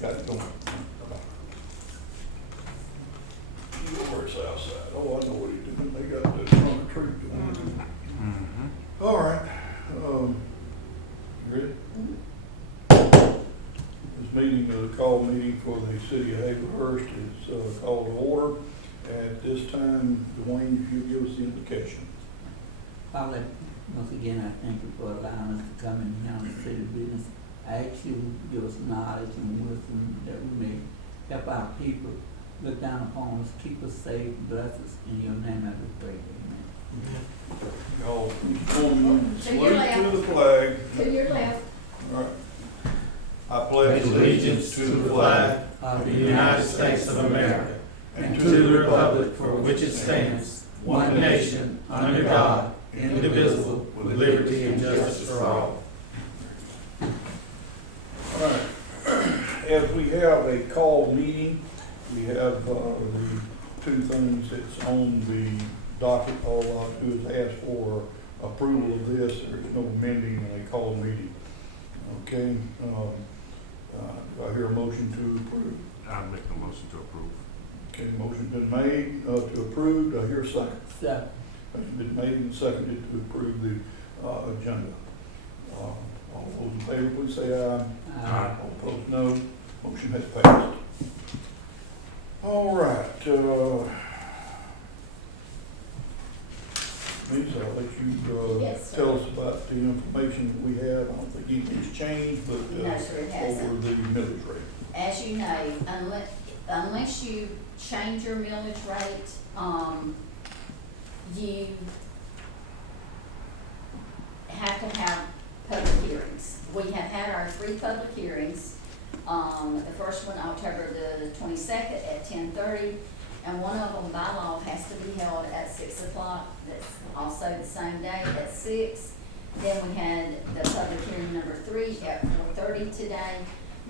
Got it going. Where's outside? Oh, I know what he's doing. They got the front of tree doing. All right. You ready? This meeting, the call meeting for the city of Haverhurst is called to order. At this time, Dwayne, if you give us the indication. Father, once again, I thank you for allowing us to come in here on the city business. I ask you to give us knowledge and wisdom that we may help our people, look down upon us, keep us safe, bless us. In your name I do pray, amen. Y'all, join To your left. to the flag. To your left. All right. I pledge allegiance to the flag of the United States of America and to the republic for which it stands, one nation, under God, indivisible, with liberty and justice for all. All right. As we have a call meeting, we have the two things that's on the docket. All I have to do is ask for approval of this. There's no amending in a call meeting. Okay. Do I hear a motion to approve? I'll make the motion to approve. Okay, motion's been made to approve. Do I hear a second? So, Motion's been made and seconded to approve the agenda. All those in favor, please say aye. uh, All opposed, no. Motion has passed. All right, Lisa, I'll let you, Yes, sir. tell us about the information that we have. I don't think anything's changed, but, No, sir, it hasn't. over the millage rate. As you know, unless you change your millage rate, you have to have public hearings. We have had our 3 public hearings. The first one, October the 22nd at 10:30, and one of them by law has to be held at 6 o'clock. That's also the same day at 6. Then we had the public hearing number 3 at 4:30 today.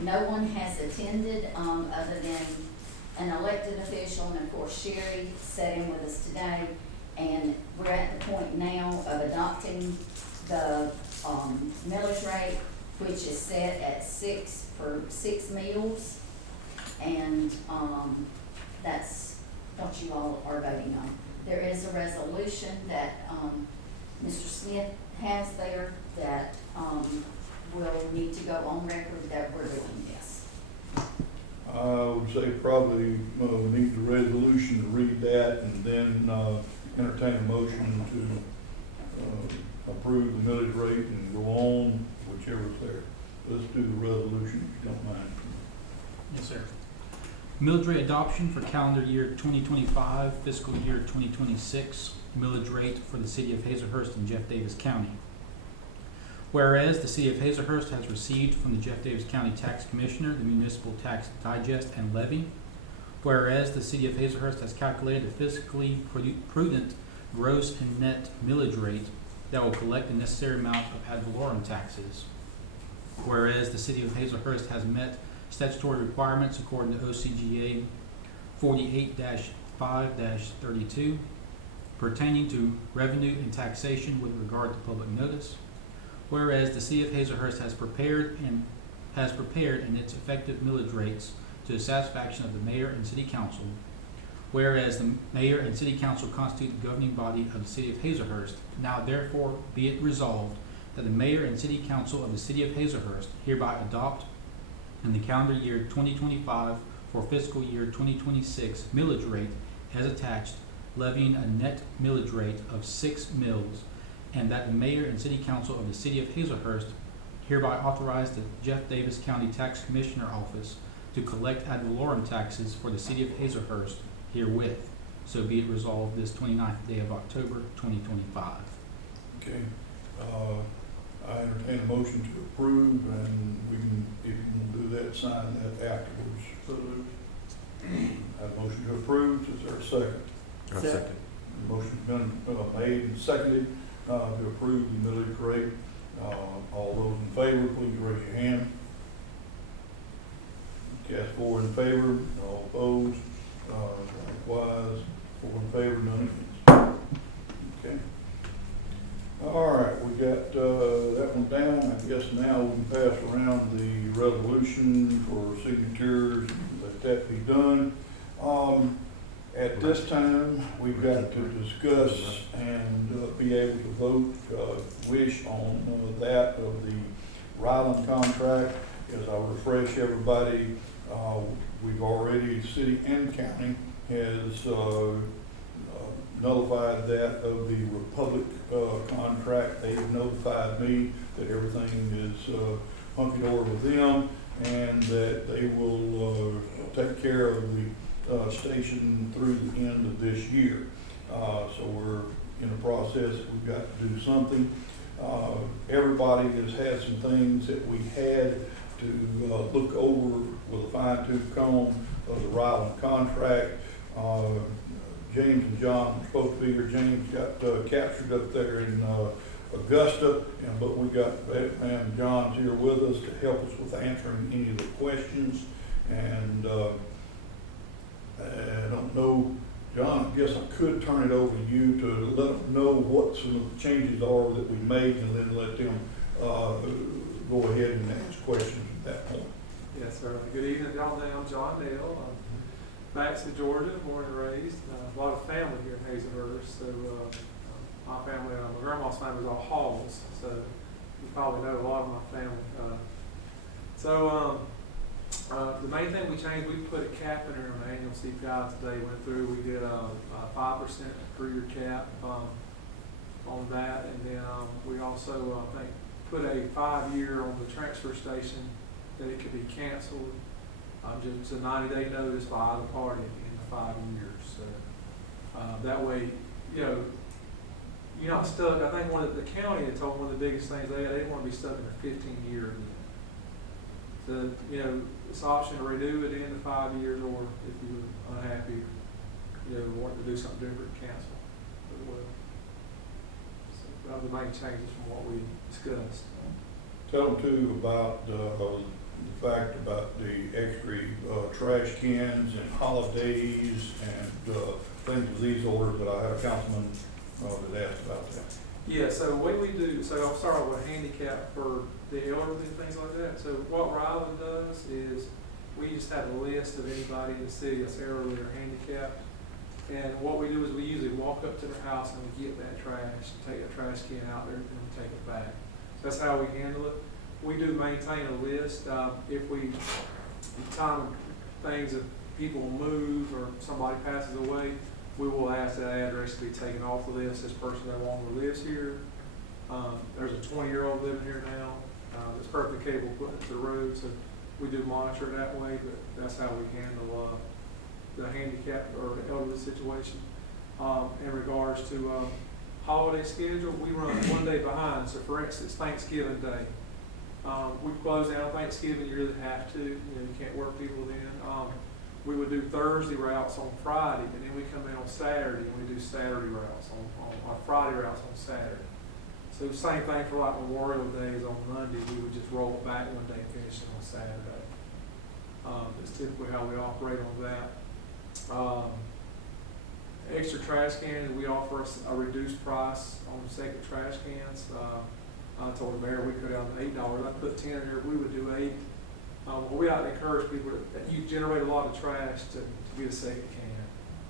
No one has attended, other than an elected official, and of course Sherry sat in with us today. And we're at the point now of adopting the, millage rate, which is set at 6 for 6 meals. And, that's what you all are voting on. There is a resolution that, Mr. Smith has there that, will need to go on record that we're doing this. I would say probably, we need the resolution to read that and then, entertain a motion to, approve the millage rate and go on, whichever's there. Let's do the resolution if you don't mind. Yes, sir. Millage rate adoption for calendar year 2025, fiscal year 2026, millage rate for the city of Hazelhurst and Jeff Davis County. Whereas the city of Hazelhurst has received from the Jeff Davis County Tax Commissioner the municipal tax digest and levy. Whereas the city of Hazelhurst has calculated a fiscally prudent gross and net millage rate that will collect the necessary amount of ad valorem taxes. Whereas the city of Hazelhurst has met statutory requirements according to OCGA 48-5-32 pertaining to revenue and taxation with regard to public notice. Whereas the city of Hazelhurst has prepared in its effective millage rates to the satisfaction of the mayor and city council. Whereas the mayor and city council constitute the governing body of the city of Hazelhurst, now therefore be it resolved that the mayor and city council of the city of Hazelhurst hereby adopt in the calendar year 2025 for fiscal year 2026 millage rate as attached, levying a net millage rate of 6 mills, and that the mayor and city council of the city of Hazelhurst hereby authorize the Jeff Davis County Tax Commissioner Office to collect ad valorem taxes for the city of Hazelhurst herewith. So be it resolved this 29th day of October 2025. Okay, I entertain a motion to approve, and we can, if you want to do that, sign that afterwards. So, have a motion to approve, is there a second? I'll Second. second. Motion's been made and seconded to approve the millage rate. All those in favor, please raise your hand. Cast 4 in favor, all opposed, likewise, 4 in favor, none against. Okay. All right, we got, that one down. I guess now we can pass around the resolution for signatures, and let that be done. At this time, we've got to discuss and be able to vote, wish on that of the Ryland contract. As I refresh everybody, we've already, city and county has nullified that of the Republic contract. They've notified me that everything is hunky-dory with them and that they will take care of the station through the end of this year. So we're in the process, we've got to do something. Everybody has had some things that we had to look over with a fine-tooth comb of the Ryland contract. James and John were supposed to be here. James got captured up there in Augusta, but we got and John's here with us to help us with answering any of the questions. And I don't know, John, I guess I could turn it over to you to let them know what some of the changes are that we made, and then let them go ahead and ask questions at that point. Yes, sir. Good evening, y'all. I'm John Dale. I'm Baxter, Georgia, born and raised. A lot of family here in Hazelhurst. So my family, my grandma's family is all Halls. So you probably know a lot of my family. The main thing we changed, we put a cap in our annual CPI today. Went through, we did a 5% per year cap on that, and then we also I think put a 5-year on the transfer station that it could be canceled. Just a 90-day notice by either party in the 5 years. So that way, you're not stuck. I think the county had told one of the biggest things they didn't want to be stuck in a 15-year agreement. So, it's an option to renew at the end of 5 years, or if you were unhappy, wanting to do something different, cancel as well. So that was the main changes from what we discussed. Tell them too about the fact about the extra trash cans and holidays and things of these orders that I had a councilman that asked about that. Yeah, so what we do, so I'll start with handicap for the elderly and things like that. So what Ryland does is we just have a list of anybody in the city that's elderly or handicapped. And what we do is we usually walk up to their house and we get that trash, take the trash can out there and we take it back. So that's how we handle it. We do maintain a list. If we time things, if people move or somebody passes away, we will ask that address to be taken off the list. This person no longer lives here. There's a 20-year-old living here now. That's perfectly capable of putting it to the road, so we do monitor that way, but that's how we handle the handicap or the elderly situation. In regards to holiday schedule, we run 1 day behind. So for instance, Thanksgiving Day. We close down Thanksgiving, you really have to. You can't work people then. We would do Thursday routes on Friday, and then we come in on Saturday and we do Saturday routes on Friday routes on Saturday. So same thing for like Memorial Days on Monday, we would just roll it back 1 day and finish it on Saturday. That's typically how we operate on that. Extra trash cans, we offer a reduced price on the second trash cans. I told the mayor we could out $8. I put 10 in there, we would do 8. We like to encourage people that you generate a lot of trash to get a second can,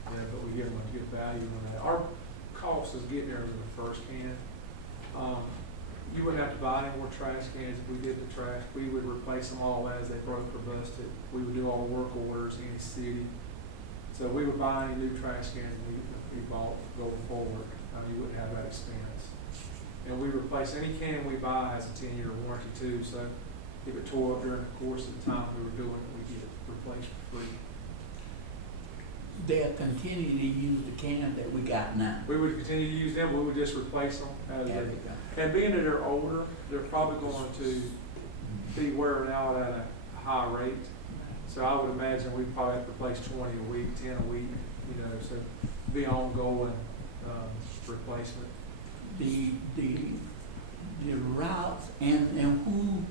but we give them a good value on that. Our cost is getting there in the first can. You wouldn't have to buy any more trash cans if we did the trash. We would replace them all as they broke or busted. We would do all the work orders in any city. So we would buy any new trash cans we bought going forward. You wouldn't have that expense. And we replace any can we buy has a 10-year warranty too. So if it tore up during the course of the time we were doing it, we get it replaced for free. They'll continue to use the cans that we got now. We would continue to use them. We would just replace them as There they. we go. And being that they're older, they're probably going to be wearing out at a high rate. So I would imagine we probably have to replace 20 a week, 10 a week, so be ongoing replacement. The routes and who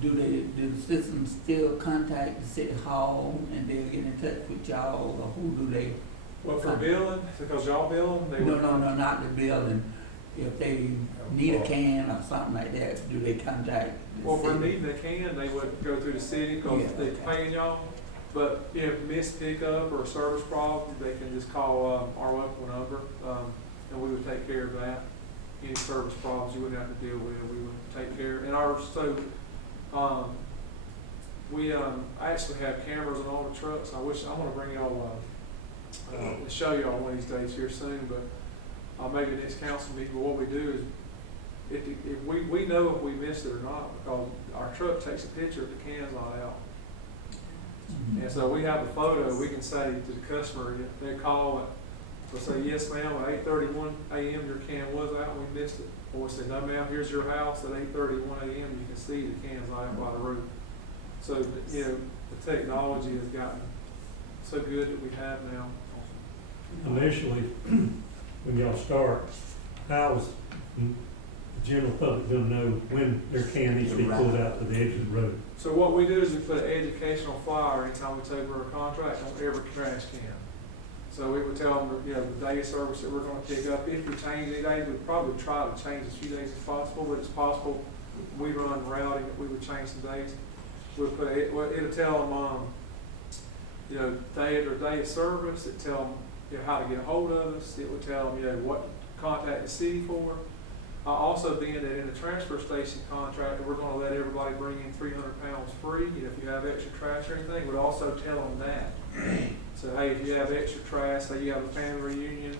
do the systems still contact the city hall and they'll get in touch with y'all, or who do they? Well, for billing, because y'all bill them, No, not the building. if they need a can or something like that, do they contact the Well, if we're city? needing a can, they would go through the city because Yeah, they're okay. paying y'all. But if missed pickup or service problem, they can just call, our local number, and we would take care of that. Any service problems you wouldn't have to deal with, we would take care. And our, so, we, actually have cameras on all the trucks. I wanna bring y'all, show y'all one of these days here soon, but, maybe next council meeting, but what we do is, if we know if we missed it or not, because our truck takes a picture if the can's not out. Mhm. And so we have a photo, we can say to the customer, if they call, we'll say, yes, ma'am, at 8:31 a.m. your can was out, we missed it. Or we say, no, ma'am, here's your house at 8:31 a.m. you can see the can's not out by the road. So, you know, the technology has gotten so good that we have now. Initially, when y'all start, how's the general public gonna know when their can needs to be pulled out to the edge of the road? So what we do is we put an educational flyer anytime we take over a contract on every trash can. So we would tell them, you know, the day of service that we're gonna pick up. If we change any days, we'd probably try to change as few days as possible, but it's possible we run routing, we would change some days. We'll put it, well, it'll tell them, you know, day of service, it'll tell them, you know, how to get a hold of us, it would tell them, you know, what to contact the city for. Also being that in the transfer station contract, we're gonna let everybody bring in 300 pounds free, you know, if you have extra trash or anything, we'd also tell them that. So, hey, if you have extra trash, say you have a family reunion,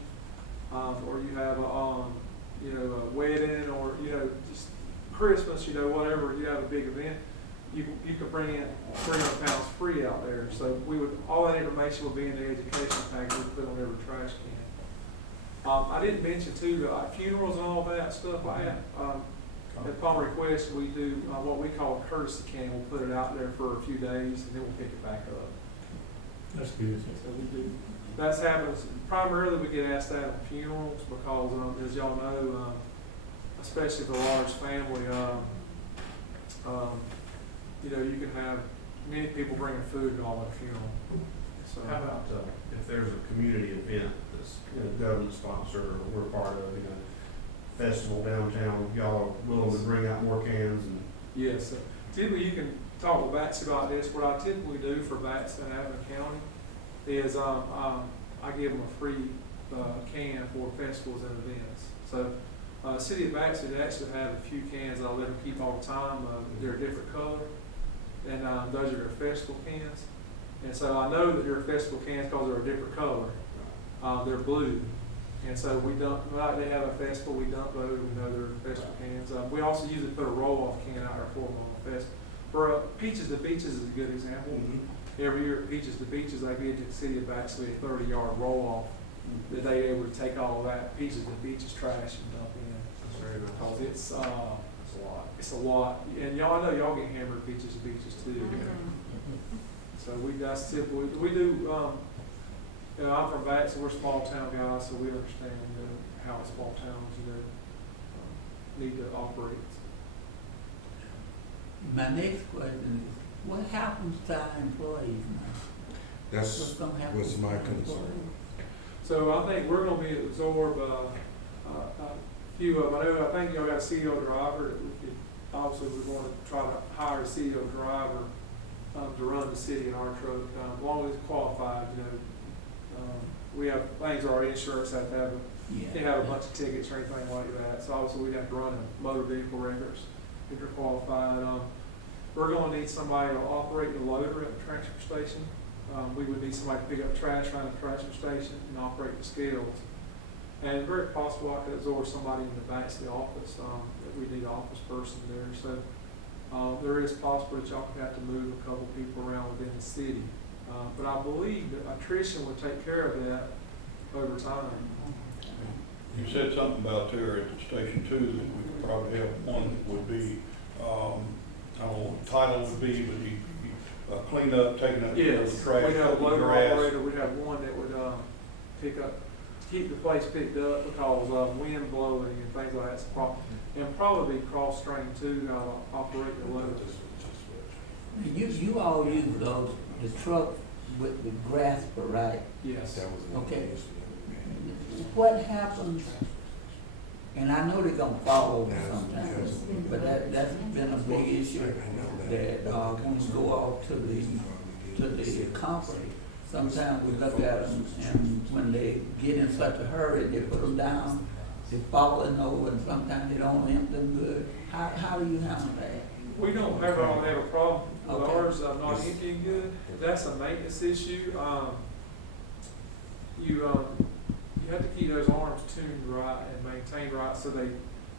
or you have a, you know, a wedding, or, you know, just Christmas, you know, whatever, you have a big event, you could bring in 300 pounds free out there. So all that information will be in the education package we put on every trash can. I didn't mention too, funerals and all that stuff like that. Upon request, we do what we call a courtesy can. We'll put it out there for a few days and then we'll pick it back up. That's good. So we do. That happens, primarily we get asked that at funerals because, as y'all know, especially if a large family, you know, you can have many people bringing food to all at a funeral. So, How about, if there's a community event that's, you know, government sponsor, or we're part of, you know, festival downtown, y'all are willing to bring out more cans and? yes, typically you can talk with Bats about this. What I typically do for Bats in Avenue County is, I give them a free, can for festivals and events. So, City of Baxter actually have a few cans I let them keep all the time. They're a different color, and those are their festival cans. And so I know that they're festival cans because they're a different color. They're blue, and so we dump. Like they have a festival, we dump those. We know they're festival cans. We also usually put a roll-off can out there for them on the festival. For Peaches to Beaches is a good example. Every year at Peaches to Beaches, they give the City of Baxter a 30-yard roll-off that they able to take all of that Peaches to Beaches trash and dump in. That's very nice. Because it's a lot. It's a lot, and y'all, I know y'all get hammered Peaches to Beaches too. So that's typical. We do. You know, I'm from Baxter. We're small town guys, so we understand, you know, how small towns, you know, need to operate. My next question is, what happens to our employees now? What's That's gonna happen what's to my our concern. employees? So I think we're going to be absorb a few of them. I think y'all got a CEO driver that we could, obviously we're going to try to hire a CEO driver to run the city in our truck, as long as it's qualified, you know. We have things, our insurance have to have, can't have a bunch of tickets or anything like that. So obviously we'd have to run a motor vehicle records if you're qualified. We're going to need somebody to operate the loader at the transfer station. We would need somebody to pick up trash around the transfer station and operate the scales. And very possible I could absorb somebody in the back of the office, that we need an office person there. So there is possible that y'all could have to move a couple people around within the city. But I believe that attrition would take care of that over time. You said something about there at the station too, that we could probably have one that would be, I don't know what the title would be, but he clean up, taking up the Yes, trash, we'd have a cutting loader grass. operator, we'd have one that would pick up, keep the place picked up because wind blowing and things like that's a problem. And probably cross-trained too, operate the loader. You all use those, the truck with the grasper, right? Yes. Okay. What happens And I know they're gonna fall over sometimes, but that's been a big issue, that, when you go off to the company, sometimes we look at them, and when they get in such a hurry, they put them down, they're falling over, and sometimes they don't empty them good. How do you handle that? We don't ever have a problem with Okay. ours, not emptying good. That's a maintenance issue. You have to keep those arms tuned right and maintained right, so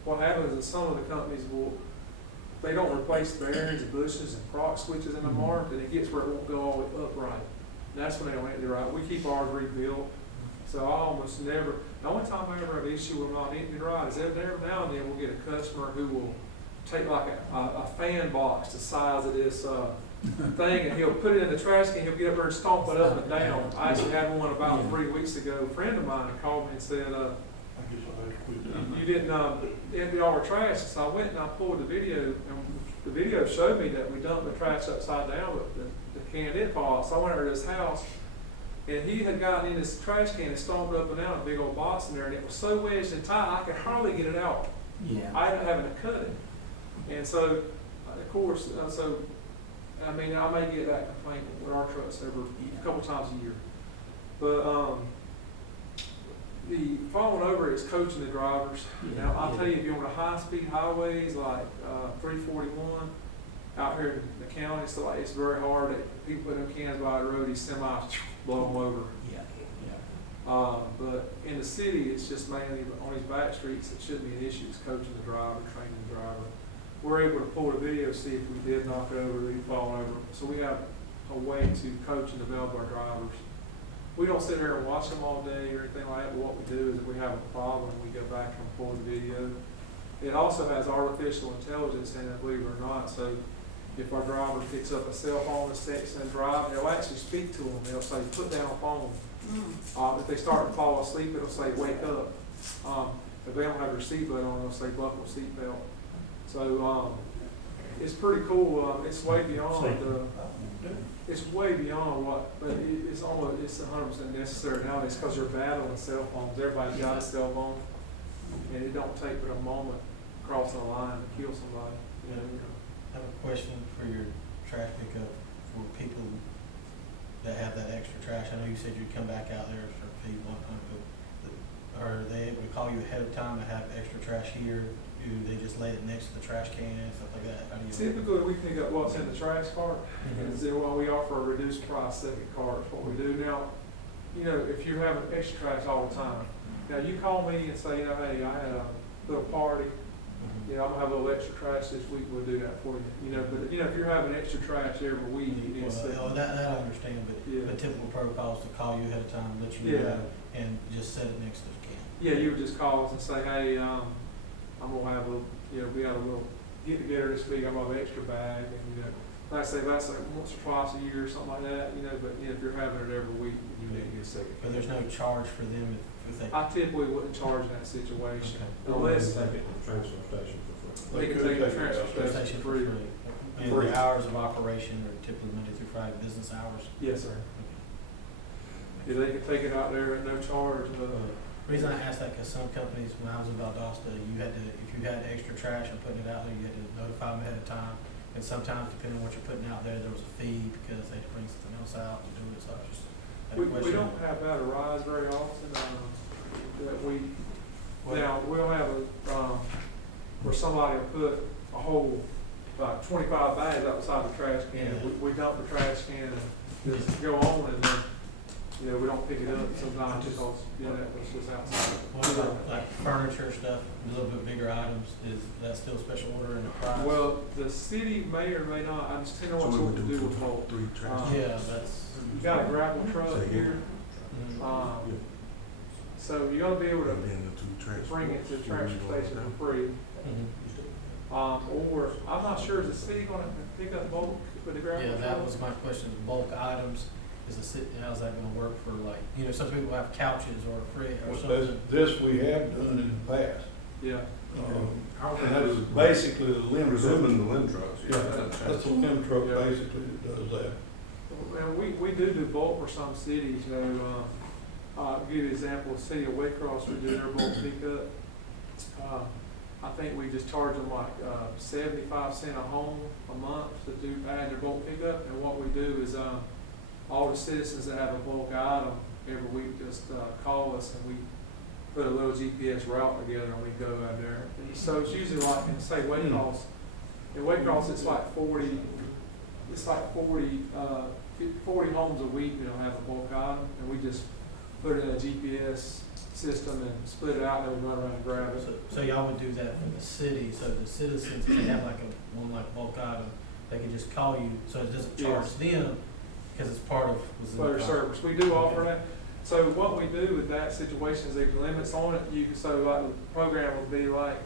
what happens is some of the companies they don't replace bearings and bushes and proc switches in them arms, and it gets where it won't go all the way upright. And that's when they don't empty right. We keep ours rebuilt, so I almost never, the only time I ever have an issue with not emptying right is every now and then we'll get a customer who will take like a fan box the size of this thing, and he'll put it in the trash can, he'll get up there and stomp it up and down. I actually had one about 3 weeks ago. A friend of mine called me and said, I guess I have to quit doing you didn't empty all our trash. So I went and I pulled the video, and the video showed me that we dumped the trash upside down, but the can didn't fall off. So I went over to his house, and he had gotten in his trash can and stomped up and down a big old box in there, and it was so wedged and tight I could hardly get it out. Yeah. I ended up having to cut it. And so, of course, I mean, I may get that complaint with our trucks a couple times a year. But the falling over is coaching the drivers. Yeah, Now, I'll yeah. tell you, if you're on the high-speed highways like 341 out here in the county, so like it's very hard that people put them cans by the road, these semis blow them over. Yeah, yeah. But in the city, it's just mainly on these back streets, it shouldn't be an issue. It's coaching the driver, training the driver. We're able to pull the video, see if we did knock it over, did he fall over. So we have a way to coach and develop our drivers. We don't sit there and watch them all day or anything like that, but what we do is if we have a problem, we go back and pull the video. It also has artificial intelligence in it, believe it or not. So if our driver picks up a cell phone and texts and drive, they'll actually speak to them. They'll say, put down a phone. If they start to fall asleep, it'll say, wake up. If they don't have their seatbelt on, it'll say, buckle seatbelt. So it's pretty cool. It's way beyond it's way beyond what, but it's 100% necessary nowadays because you're battling cell phones. Everybody's got a cell phone, and it don't take but a moment crossing a line to kill somebody. You know. I have a question for your trash pickup for people that have that extra trash. I know you said you'd come back out there for a fee one time, but are they able to call you ahead of time to have extra trash here? Do they just lay it next to the trash can and stuff like that? How do you? Typically, we pick up what's in the trash cart, and then we offer a reduced price second cart is what we do. Now, you know, if you're having extra trash all the time, now you call me and say, you know, hey, I had a little party, you know, I'm gonna have a little extra trash this week, we'll do that for you. You know, but you know, if you're having extra trash every week, it's Well, that I understand, but Yeah. the typical protocol is to call you ahead of time, let you Yeah. know, and just set it next to the can. yeah, you would just call us and say, hey, I'm gonna have we have a little get together this week, I'm gonna have an extra bag, and like I say, that's like once or twice a year or something like that, you know, but if you're having it every week, you need to get a second. But there's no charge for them if they. I typically wouldn't charge in that situation, Okay. unless Take it to the transfer station for free. they can take a transfer station for free. And the hours of operation are typically Monday through Friday, business hours. Yes, sir. Yeah, they can take it out there at no charge, The reason I asked that, because some companies, when I was in Valdosta, if you had extra trash and putting it out there, you had to notify them ahead of time. And sometimes, depending on what you're putting out there, there was a fee because they had to bring something else out to do it, so I just had a we question. don't have that arise very often, that now, we'll have where somebody will put a whole, like 25 bags outside the trash can. Yeah. We dump the trash can and just go on, and then, you know, we don't pick it up sometimes because, you know, that was just outside. What about like furniture stuff, a little bit bigger items, is that still special order in the price? Well, the city may or may not, I just tell you what you want to do with both. Yeah, that's. You got a gravel truck here, Mhm. so you're gonna be able to bring it to the transfer station for free. Mhm. Or, I'm not sure, is the city gonna pick up bulk with the gravel Yeah, truck? that was my question, bulk items, is the city, how's that gonna work for like, you know, some people have couches or a fridge or something. This we have done in the past. Yeah, And that's basically the limb truck. Presuming the limb trucks. Yeah, that's the limb truck Yeah. basically that does that. and we do bulk for some cities, you know, I'll give you an example, the city of Waycross, we do their bulk pickup. I think we just charge them like 75 cents a home a month to do add their bulk pickup. And what we do is all the citizens that have a bulk item every week just call us, and we put a little GPS route together, and we go out there. So it's usually like, in say Waycross, in Waycross it's like 40 homes a week that don't have a bulk item, and we just put it in a GPS system and split it out, and then we run around and grab it. So y'all would do that for the city, so the citizens can have like one bulk item, they can just call you, so it doesn't charge them, because it's part of. Better service. We do offer that. So what we do with that situation is there's limits on it. You can, so like the program would be like,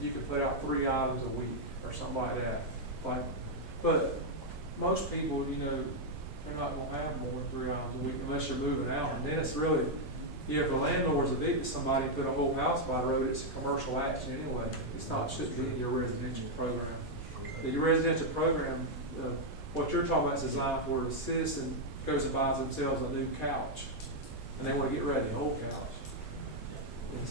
you could put out 3 items a week or something like that. Like, but most people, you know, they're not gonna have more than 3 items a week unless you're moving out. And then it's really, if the landlord's evicted somebody and put a whole house by the road, it's a commercial action anyway. It's not, shouldn't be in your residential program. Your residential program, what you're talking about is designed for the citizen goes and buys themselves a new couch, and they want to get rid of the old couch. And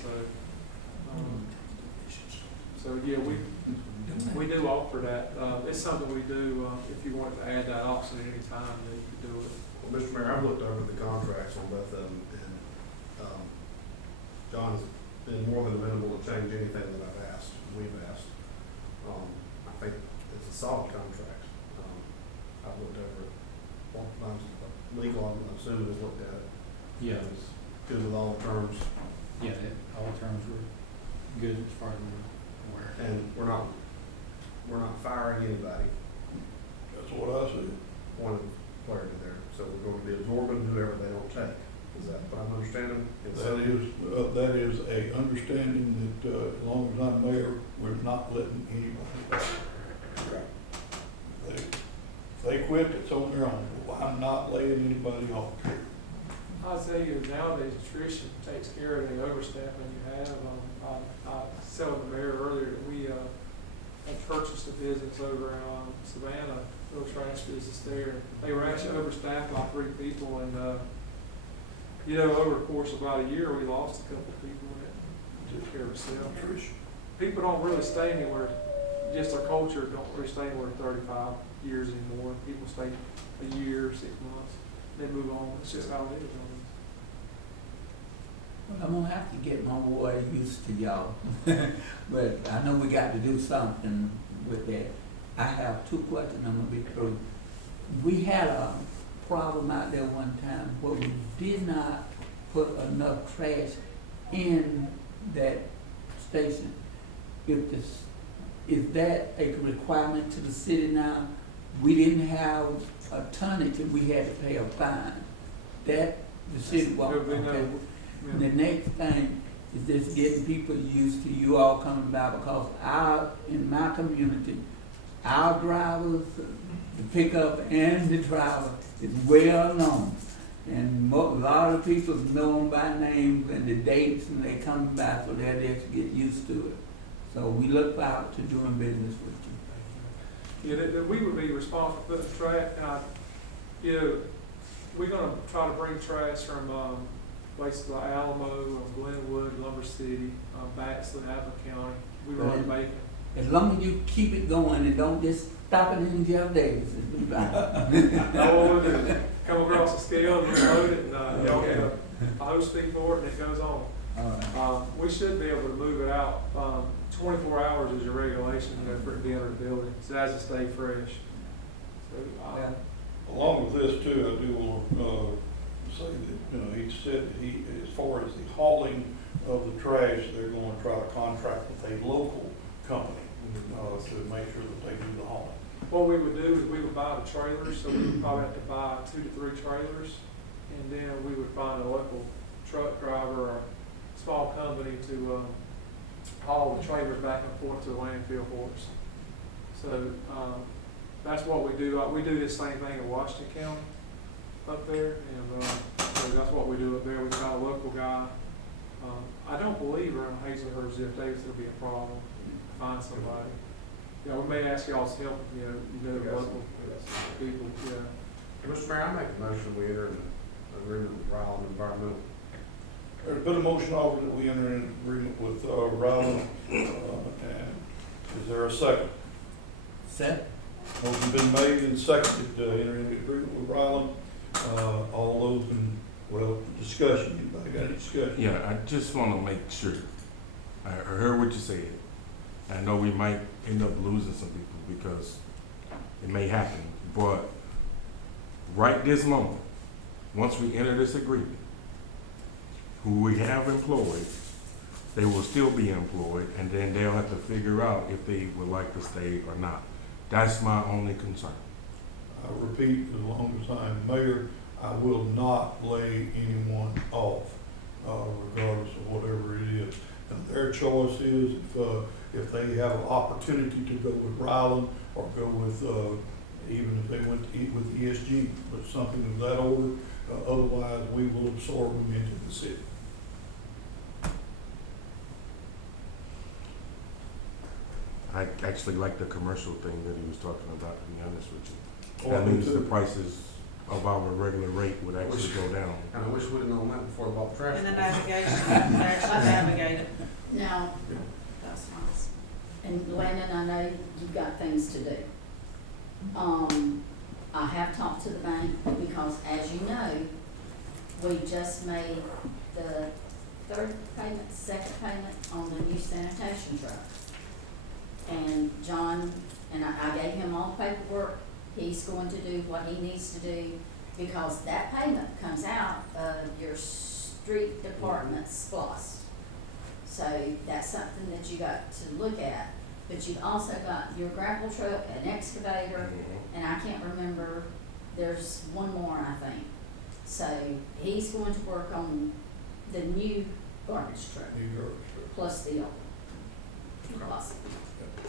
so yeah, we do offer that. It's something we do. If you wanted to add that option at any time, then you could do it. Well, Mr. Mayor, I've looked over the contracts on both of them, and John's been more than amenable to change anything that I've asked, we've asked. I think it's a solid contract. I've looked over it. Well, legal, I'm assuming, has looked at it. Yeah, It's good with all the terms, all the terms were good as far as I'm aware. and we're not firing anybody. That's what I said. Point of clarity there. So we're going to be absorbing whoever they don't take. Is that what I'm understanding? That is a understanding that, as long as I'm mayor, we're not letting anybody go. If they quit, it's on their own. I'm not laying anybody off. I'll tell you, nowadays attrition takes care of the overstaffing you have. I was telling the mayor earlier that we had purchased a business over in Savannah, a little trash business there. They were actually overstaffed by 3 people, and you know, over the course of about a year, we lost a couple of people that took care of themselves. People don't really stay anywhere, just their culture don't really stay anywhere 35 years anymore. People stay a year, 6 months, they move on. It's just how it is. I'm gonna have to get my boy used to y'all, but I know we got to do something with that. I have 2 questions, I'm gonna be through. We had a problem out there one time where we did not put enough trash in that station. Is that a requirement to the city now? We didn't have a tonnage and we had to pay a fine. That, the city won't, okay. And the next thing is just getting people used to you all coming by, because in my community, our drivers, the pickup and the driver is well known. And a lot of people know them by names and the dates, and they come by, so they'll just get used to it. So we look forward to doing business with you. Yeah, that we would be responsible for the trash. You know, we're gonna try to bring trash from places like Alamo, Glenwood, Lumber City, Batson, Apple County. We run Right. Macon. As long as you keep it going and don't just stop it in Jeff Davis, it'll be fine. All we do, come across the scale and reload it, and y'all get a hose fee for it, and it goes on. All right. We should be able to move it out. 24 hours is your regulation, you know, for it to be under the building, so it has to stay fresh. So, Yeah. Along with this too, I do want to say that, he said that as far as the hauling of the trash, they're going to try to contract with a local company to make sure that they do the hauling. what we would do is we would buy the trailers, so we would probably have to buy 2 to 3 trailers, and then we would find a local truck driver or small company to haul the trailers back and forth to the landfill for us. So that's what we do. We do this same thing in Washington County up there, and so that's what we do up there. We got a local guy. I don't believe around Hazelhurst, Jeff Davis, it'll be a problem to find somebody. Yeah, we may ask y'all's help if you know the local people. Yeah. Mr. Mayor, I make a motion we enter an agreement with Ryland Environmental. There's been a motion offered that we enter in agreement with, Ryland, and is there a second? Set. Motion been made and seconded to enter into agreement with Ryland. All those in, well, discussion, anybody got any discussion? Yeah, I just want to make sure. I heard what you said. I know we might end up losing some people because it may happen, but right this moment, once we enter this agreement, who we have employed, they will still be employed, and then they'll have to figure out if they would like to stay or not. That's my only concern. I repeat, as long as I'm mayor, I will not lay anyone off, regardless of whatever it is. And their choice is, if they have an opportunity to go with Ryland or go with, even if they went to eat with ESG, but something of that order, otherwise we will absorb them into the city. I actually like the commercial thing that he was talking about, to be honest with you. Oh, I That do means the too. prices of our regular rate would actually go down. And I wish we'd have known that before I bought trash. And the navigation, they actually navigate it. Now, That's nice. and Landon, I know you've got things to do. I have talked to the bank because, as you know, we just made the third payment, second payment on the new sanitation truck. And John, and I gave him all the paperwork, he's going to do what he needs to do, because that payment comes out of your street department's SPOS. So that's something that you got to look at, but you've also got your grapple truck, an excavator, and I can't remember, there's one more, I think. So he's going to work on the new garbage truck, New York. plus the old, possibly,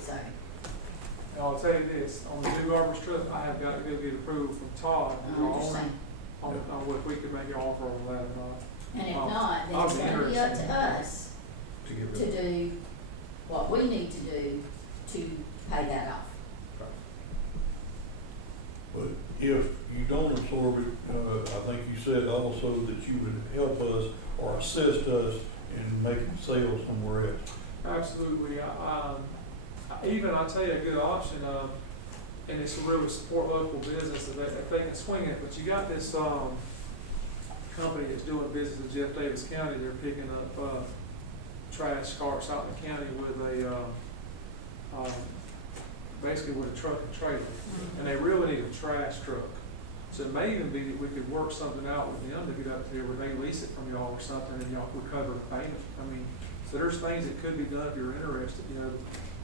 so. And I'll tell you this, on the new garbage truck, I have got to go get approval from Todd I understand. on if we could make an offer on that or not. And if I'll- not, then I'll it's be gonna be up to interested. us To get rid to of it. do what we need to do to pay that off. But if you don't absorb it, I think you said also that you would help us or assist us in making sales somewhere else. Absolutely, even I'll tell you a good option, and it's to really support local business, if they can swing it, but you got this, company that's doing business in Jeff Davis County, they're picking up, trash carts out in the county with a, basically with a truck and trailer, and they really need a trash truck. So it may even be that we could work something out with them to get up there where they lease it from y'all or something, and y'all would cover the payment. I mean, so there's things that could be done if you're interested, you know.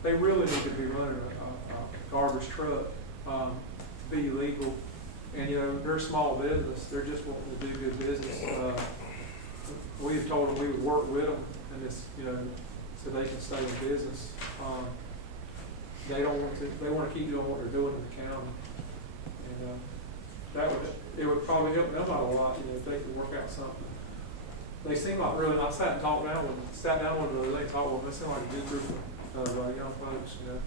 They really need to be running a garbage truck, be legal, and, you know, they're a small business, they're just wanting to do good business. We have told them we would work with them, and it's, you know, so they can stay in business. They don't want to, they want to keep doing what they're doing in the county. And, it would probably help them out a lot, you know, if they could work out something. They seem like really, I sat down with them the other day, talked with them, they seem like a good group of young folks, you know.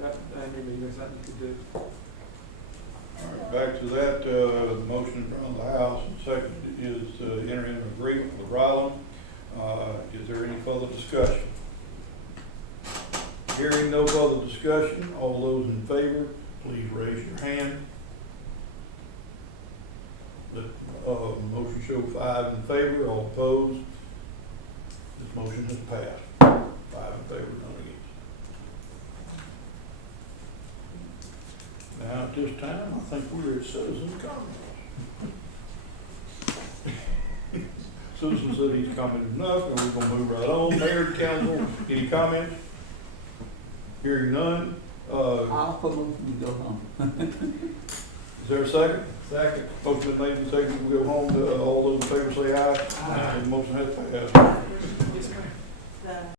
That may be something you could do. All right, back to that, the motion from the House and second is to enter into agreement with Ryland. Is there any further discussion? Hearing no further discussion, all those in favor, please raise your hand. The, motion show 5 in favor, all opposed. This motion has passed. 5 in favor, none against. Now, at this time, I think we're at citizen comments. Susan said he's commented enough, and we're gonna move right on. Mayor, council, any comments? Hearing none, I'll put them, we go home. is there a second? Second. Motion been made and seconded, we go home, all those in favor say aye. Aye. Motion has passed. The